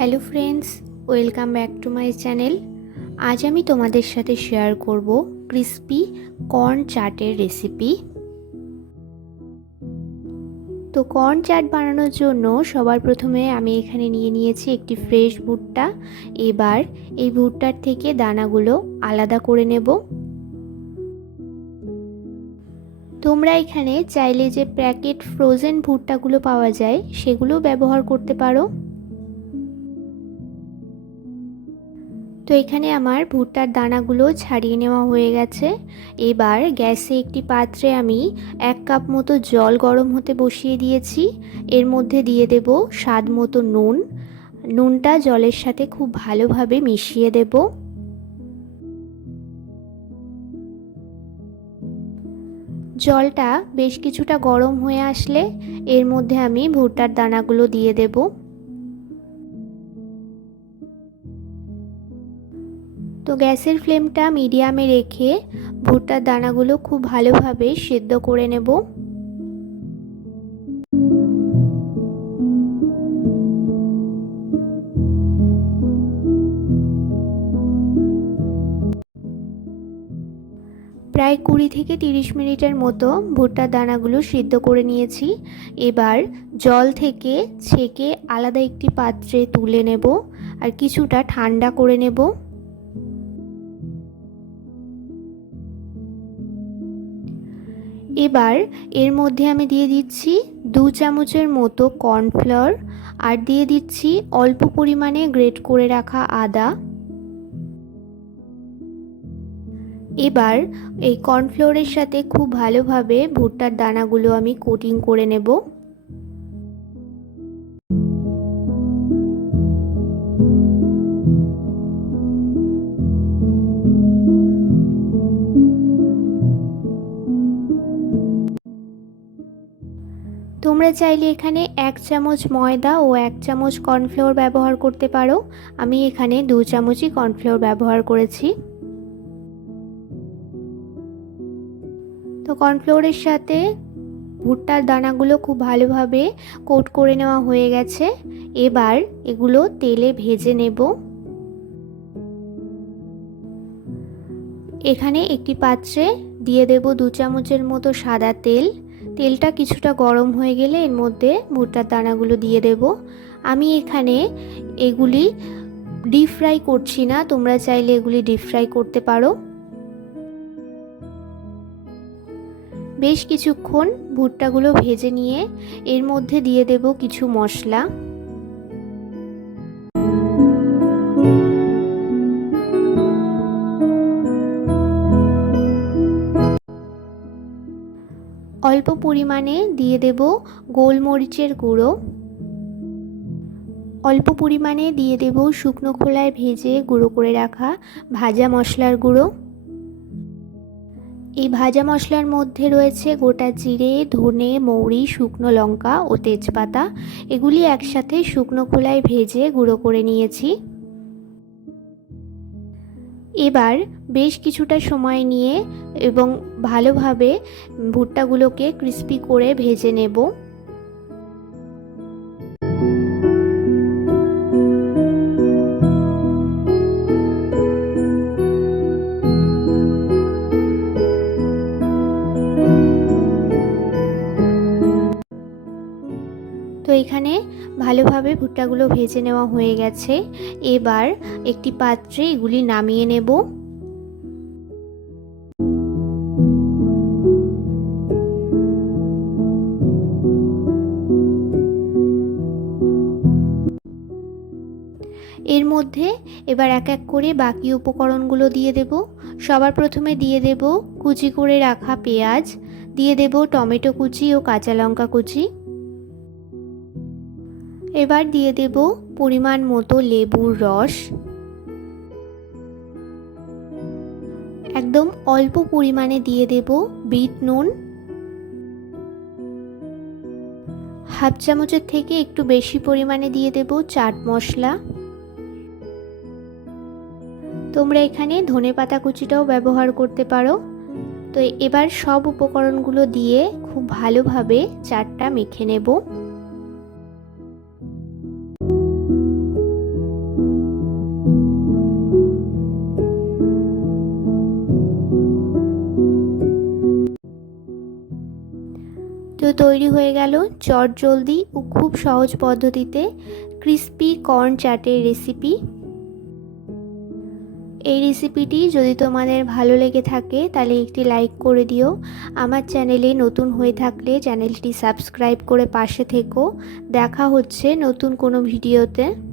Hello friends, welcome back to my channel. আজ আমি তোমাদের সাথে শেয়ার করব ক্রিস্পি কর্ন চাটের রেসিপি। তো কর্ন চাট বানানোর জন্য সবার প্রথমে আমি এখানে নিয়ে নিয়েছি একটি ফ্রেশ ভুট্টা। এবার এই ভুট্টার থেকে দানাগুলো আলাদা করে নেব। তোমরা এখানে চাইলে যে প্যাকেট ফ্রোজেন ভুট্টাগুলো পাওয়া যায় সেগুলো ব্যবহার করতে পারো। তো এখানে আমার ভুট্টার দানাগুলো ছাড়িয়ে নেওয়া হয়ে গেছে। এবার গ্যাসে একটি পাত্রে আমি 1 কাপ মতো জল গরম হতে বসিয়ে দিয়েছি। এর মধ্যে দিয়ে দেব স্বাদ মতো নুন। নুনটা জলের সাথে খুব ভালোভাবে মিশিয়ে দেব। জলটা বেশ কিছুটা গরম হয়ে আসলে এর মধ্যে আমি ভুট্টার দানাগুলো দিয়ে দেব। তো গ্যাসের ফ্লেমটা মিডিয়ামে রেখে ভুট্টার দানাগুলো খুব ভালোভাবে সেদ্ধ করে নেব। প্রায় 20 থেকে 30 মিনিটের মতো ভুট্টার দানাগুলো সিদ্ধ করে নিয়েছি। এবার জল থেকে ছেঁকে আলাদা একটি পাত্রে তুলে নেব আর কিছুটা ঠান্ডা করে নেব। এবার এর মধ্যে আমি দিয়ে দিচ্ছি 2 চামচের মতো কর্নফ্লাওয়ার আর দিয়ে দিচ্ছি অল্প পরিমাণে গ্রেট করে রাখা আদা। এবার এই কর্নফ্লাওয়ারের সাথে খুব ভালোভাবে ভুট্টার দানাগুলো আমি কোটিং করে নেব। তোমরা চাইলে এখানে 1 চামচ ময়দা ও 1 চামচ কর্নফ্লাওয়ার ব্যবহার করতে পারো। আমি এখানে 2 চামচই কর্নফ্লাওয়ার ব্যবহার করেছি। তো কর্নফ্লাওয়ারের সাথে ভুট্টার দানাগুলো খুব ভালোভাবে কোট করে নেওয়া হয়ে গেছে। এবার এগুলো তেলে ভেজে নেব। এখানে একটি পাত্রে দিয়ে দেব 2 চামচের মতো সাদা তেল। তেলটা কিছুটা গরম হয়ে গেলে এর মধ্যে ভুট্টার দানাগুলো দিয়ে দেব। আমি এখানে এগুলি ডিপ ফ্রাই করছি না, তোমরা চাইলে এগুলি ডিপ ফ্রাই করতে পারো। বেশ কিছুক্ষণ ভুট্টাগুলো ভেজে নিয়ে এর মধ্যে দিয়ে দেব কিছু মশলা। অল্প পরিমাণে দিয়ে দেব গোলমরিচের গুঁড়ো। অল্প পরিমাণে দিয়ে দেব শুকনো খোলায় ভেজে গুঁড়ো করে রাখা ভাজা মশলার গুঁড়ো। এই ভাজা মশলার মধ্যে রয়েছে গোটা জিরে, ধনে, মৌরি, শুকনো লঙ্কা ও তেজপাতা। এগুলি একসাথে শুকনো খোলায় ভেজে গুঁড়ো করে নিয়েছি। এবার বেশ কিছুটা সময় নিয়ে এবং ভালোভাবে ভুট্টাগুলোকে ক্রিস্পি করে ভেজে নেব। তো এখানে ভালোভাবে ভুট্টাগুলো ভেজে নেওয়া হয়ে গেছে। এবার একটি পাত্রে এগুলি নামিয়ে নেব। এর মধ্যে এবার এক এক করে বাকি উপকরণগুলো দিয়ে দেব। সবার প্রথমে দিয়ে দেব কুচি করে রাখা পেঁয়াজ, দিয়ে দেব টমেটো কুচি ও কাঁচা লঙ্কা কুচি। এবার দিয়ে দেব পরিমাণ মতো লেবুর রস। একদম অল্প পরিমাণে দিয়ে দেব বিট নুন। হাফ চামচের থেকে একটু বেশি পরিমাণে দিয়ে দেব চাট মশলা। তোমরা এখানে ধনেপাতা কুচিটাও ব্যবহার করতে পারো। তো এবার সব উপকরণগুলো দিয়ে খুব ভালোভাবে চাটটা মেখে নেব। তো তৈরি হয়ে গেল চটজলদি ও খুব সহজ পদ্ধতিতে ক্রিস্পি কর্ন চাটের রেসিপি। এই রেসিপিটি যদি তোমাদের ভালো লেগে থাকে তাহলে একটি লাইক করে দিও। আমার চ্যানেলে নতুন হয়ে থাকলে চ্যানেলটি সাবস্ক্রাইব করে পাশে থেকো। দেখা হচ্ছে নতুন কোনো ভিডিওতে।